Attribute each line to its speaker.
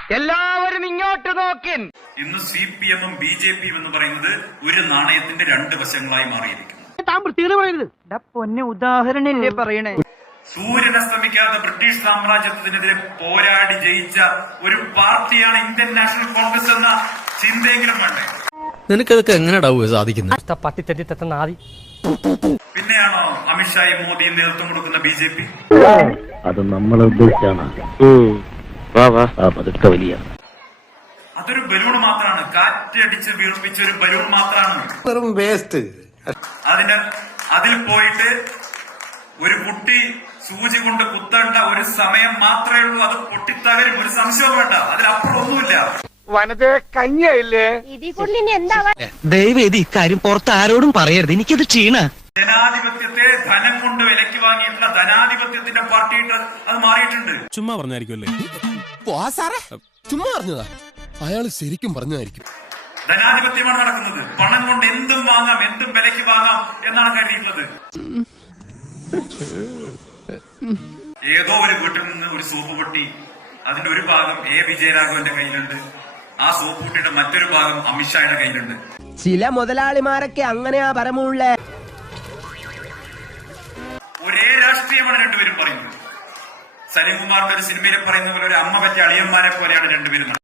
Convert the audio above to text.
Speaker 1: എല്ലാവരും ഇങ്ങോട്ട് നോക്കിൻ.
Speaker 2: ഇന്ന് CPM-ഉം BJP-യും എന്ന് പറയുന്നത് ഒരു നാണയത്തിന്റെ രണ്ട് വശങ്ങളായി മാറിയിരിക്കുന്നു.
Speaker 1: പൊന്നെ ഉദാഹരണല്ലേ പറയണേ.
Speaker 2: സൂര്യൻ അസ്തമിക്കാത്ത ബ്രിട്ടീഷ് സാമ്രാജ്യത്തിനെതിരെ പോരാടി ജയിച്ച ഒരു പാർട്ടിയാണ് ഇന്ത്യൻ നാഷണൽ കോൺഗ്രസ് എന്ന ചിന്തയെങ്കിലും വേണ്ടേ?
Speaker 3: നിനക്കതൊക്കെ എങ്ങനെയാ സാധിക്കുന്നത്?
Speaker 2: പിന്നെയാണോ അമിത്ഷായും മോദിയും നേതൃത്വം കൊടുക്കുന്ന BJP?
Speaker 4: അത് നമ്മളെ ഉദ്ദേശിച്ചാണ്. വലിയ
Speaker 2: അതൊരു ബലൂൺ മാത്രമാണ്, കാറ്റടിച്ച് വീർപ്പിച്ച ഒരു ബലൂൺ മാത്രമാണ്. അതിൽ പോയിട്ട് ഒരു കുട്ടി സൂചി കൊണ്ട് കുത്തേണ്ട ഒരു സമയം മാത്രമേ ഉള്ളൂ. അത് പൊട്ടിത്തകരും, ഒരു സംശയവും വേണ്ട. അതിലപ്പുറം ഒന്നുമില്ല.
Speaker 1: വനത്തെ കഞ്ഞില്ലേ
Speaker 5: ദയവേദി ഇക്കാര്യം പുറത്ത് ആരോടും പറയരുത്, എനിക്കത് ക്ഷീണ.
Speaker 2: ജനാധിപത്യത്തെ ധനം കൊണ്ട് വിലയ്ക്ക് വാങ്ങിയിട്ടുള്ള ധനാധിപത്യത്തിന്റെ പാർട്ടിയിട്ട് അത് മാറിയിട്ടുണ്ട്.
Speaker 6: ചുമ്മാ പറഞ്ഞായിരിക്കുമല്ലേ? ചുമ്മാ പറഞ്ഞതാ, അയാള് ശരിക്കും പറഞ്ഞതായിരിക്കും.
Speaker 2: ധനാധിപത്യമാണ് നടക്കുന്നത്. പണം കൊണ്ട് എന്തും വാങ്ങാം, എന്തും വിലയ്ക്ക് വാങ്ങാം എന്നാണ് കരുതിയിട്ടുള്ളത്. ഏതോ ഒരു വീട്ടിൽ നിന്ന് ഒരു സോപ്പ് പൊട്ടി, അതിന്റെ ഒരു ഭാഗം വിജയരാഘവന്റെ കയ്യിലുണ്ട്, ആ സോപ്പ് പൊട്ടിയുടെ മറ്റൊരു ഭാഗം അമിത്ഷായുടെ കയ്യിലുണ്ട്.
Speaker 5: ചില മുതലാളിമാരൊക്കെ അങ്ങനെയാ പരമുള്ള.
Speaker 2: ഒരേ രാഷ്ട്രീയമാണ് രണ്ടുപേരും പറയുന്നത്. സലീംകുമാറിന്റെ ഒരു സിനിമയിൽ പറയുന്ന പോലെ ഒരു അമ്മ പറ്റിയ അളിയന്മാരെ പോലെയാണ് രണ്ടുപേരും.